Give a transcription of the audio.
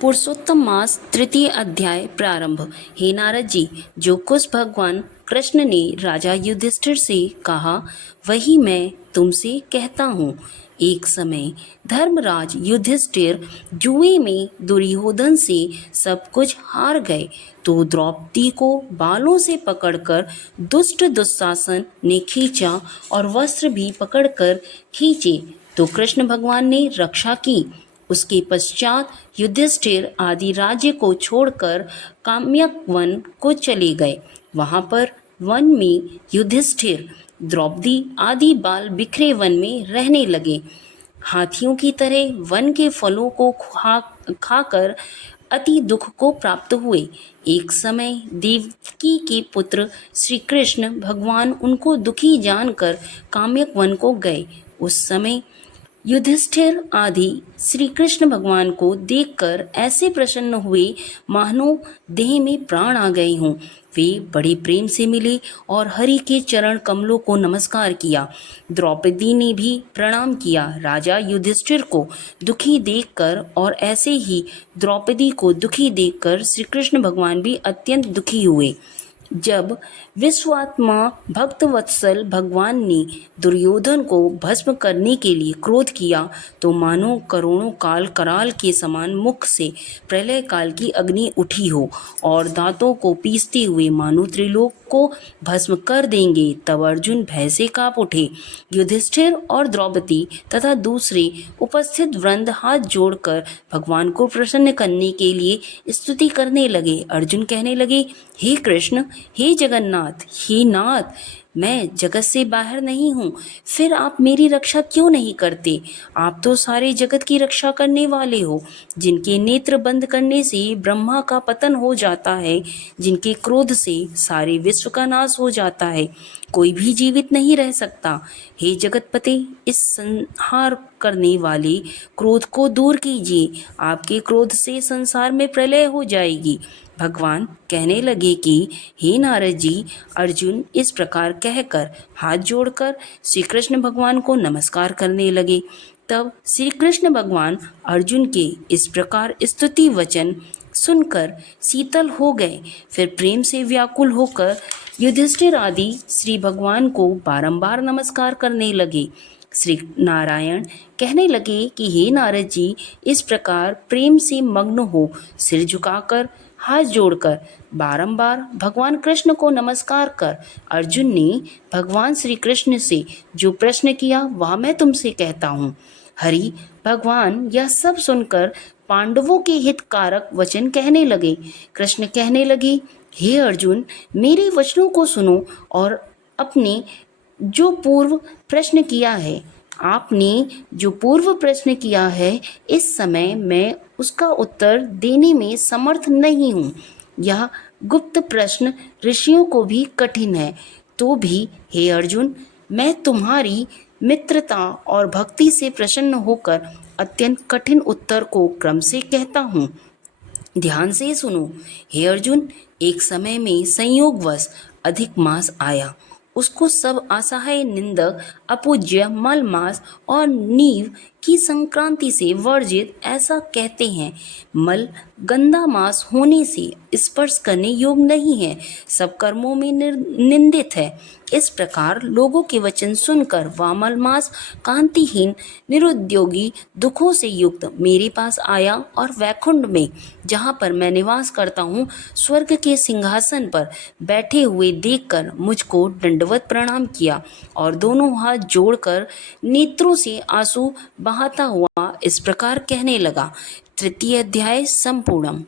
पुरुषोत्तम मास तृतीय अध्याय प्रारंभ। हे नारद जी, जो कुछ भगवान कृष्ण ने राजा युधिष्ठिर से कहा वही मैं तुमसे कहता हूँ। एक समय धर्मराज युधिष्ठिर जुए में दुर्योधन से सब कुछ हार गए तो द्रौपदी को बालों से पकड़कर दुष्ट दुशासन ने खींचा और वस्त्र भी पकड़कर खींचे तो कृष्ण भगवान ने रक्षा की। उसके पश्चात युधिष्ठिर आदि राज्य को छोड़कर काम्यक वन को चले गए। वहां पर वन में युधिष्ठिर द्रौपदी आदि बाल बिखरे वन में रहने लगे। हाथियों की तरह वन के फलों को खाकर अति दुख को प्राप्त हुए। एक समय देवकी के पुत्र श्री कृष्ण भगवान उनको दुखी जानकर काम्यक वन को गए। उस समय युधिष्ठिर आदि श्री कृष्ण भगवान को देखकर ऐसे प्रसन्न हुए मानो देह में प्राण आ गए हों। वे बड़े प्रेम से मिले और हरि के चरण कमलों को नमस्कार किया। द्रौपदी ने भी प्रणाम किया। राजा युधिष्ठिर को दुखी देखकर और ऐसे ही द्रौपदी को दुखी देखकर श्री कृष्ण भगवान भी अत्यंत दुखी हुए। जब विश्वात्मा भक्तवत्सल भगवान ने दुर्योधन को भस्म करने के लिए क्रोध किया तो मानो करोड़ों काल कराल के समान मुख से प्रलय काल की अग्नि उठी हो और दांतों को पीसते हुए मानो त्रिलोक को भस्म कर देंगे। तब अर्जुन भय से कांप उठे। युधिष्ठिर और द्रौपदी तथा दूसरे उपस्थित वृंद हाथ जोड़कर भगवान को प्रसन्न करने के लिए स्तुति करने लगे। अर्जुन कहने लगे, हे कृष्ण, हे जगन्नाथ, हे नाथ, मैं जगत से बाहर नहीं हूँ, फिर आप मेरी रक्षा क्यों नहीं करते? आप तो सारे जगत की रक्षा करने वाले हो। जिनके नेत्र बंद करने से ब्रह्मा का पतन हो जाता है, जिनके क्रोध से सारे विश्व का नाश हो जाता है, कोई भी जीवित नहीं रह सकता। हे जगतपते, इस संहार करने वाले क्रोध को दूर कीजिए। आपके क्रोध से संसार में प्रलय हो जाएगी। भगवान कहने लगे कि हे नारद जी, अर्जुन इस प्रकार कहकर हाथ जोड़कर श्री कृष्ण भगवान को नमस्कार करने लगे। तब श्री कृष्ण भगवान अर्जुन के इस प्रकार स्तुति वचन सुनकर शीतल हो गए। फिर प्रेम से व्याकुल होकर युधिष्ठिर आदि श्री भगवान को बारंबार नमस्कार करने लगे। श्री नारायण कहने लगे कि हे नारद जी, इस प्रकार प्रेम से मग्न हो सिर झुकाकर हाथ जोड़कर बारंबार भगवान कृष्ण को नमस्कार कर अर्जुन ने भगवान श्री कृष्ण से जो प्रश्न किया वह मैं तुमसे कहता हूँ। हरि भगवान यह सब सुनकर पांडवों के हितकारक वचन कहने लगे। कृष्ण कहने लगे, हे अर्जुन, मेरे वचनों को सुनो और अपने जो पूर्व प्रश्न किया है, आपने जो पूर्व प्रश्न किया है, इस समय मैं उसका उत्तर देने में समर्थ नहीं हूँ। यह गुप्त प्रश्न ऋषियों को भी कठिन है, तो भी हे अर्जुन, मैं तुम्हारी मित्रता और भक्ति से प्रसन्न होकर अत्यंत कठिन उत्तर को क्रम से कहता हूँ। ध्यान से सुनो। हे अर्जुन, एक समय में संयोगवश अधिक मास आया। उसको सब असहाय निंदक अपूज्य मल मास और नीव की संक्रांति से वर्जित ऐसा कहते हैं। मल गंदा मास होने से स्पर्श करने योग्य नहीं है, सब कर्मों में निंदित है। इस प्रकार लोगों के वचन सुनकर वह मल मास कांतिहीन निरुद्योगी दुखों से युक्त मेरे पास आया और वैकुंठ में, जहाँ पर मैं निवास करता हूँ, स्वर्ग के सिंहासन पर बैठे हुए देखकर मुझको दंडवत प्रणाम किया और दोनों हाथ जोड़कर नेत्रों से आंसू बहाता हुआ इस प्रकार कहने लगा। तृतीय अध्याय संपूर्णम।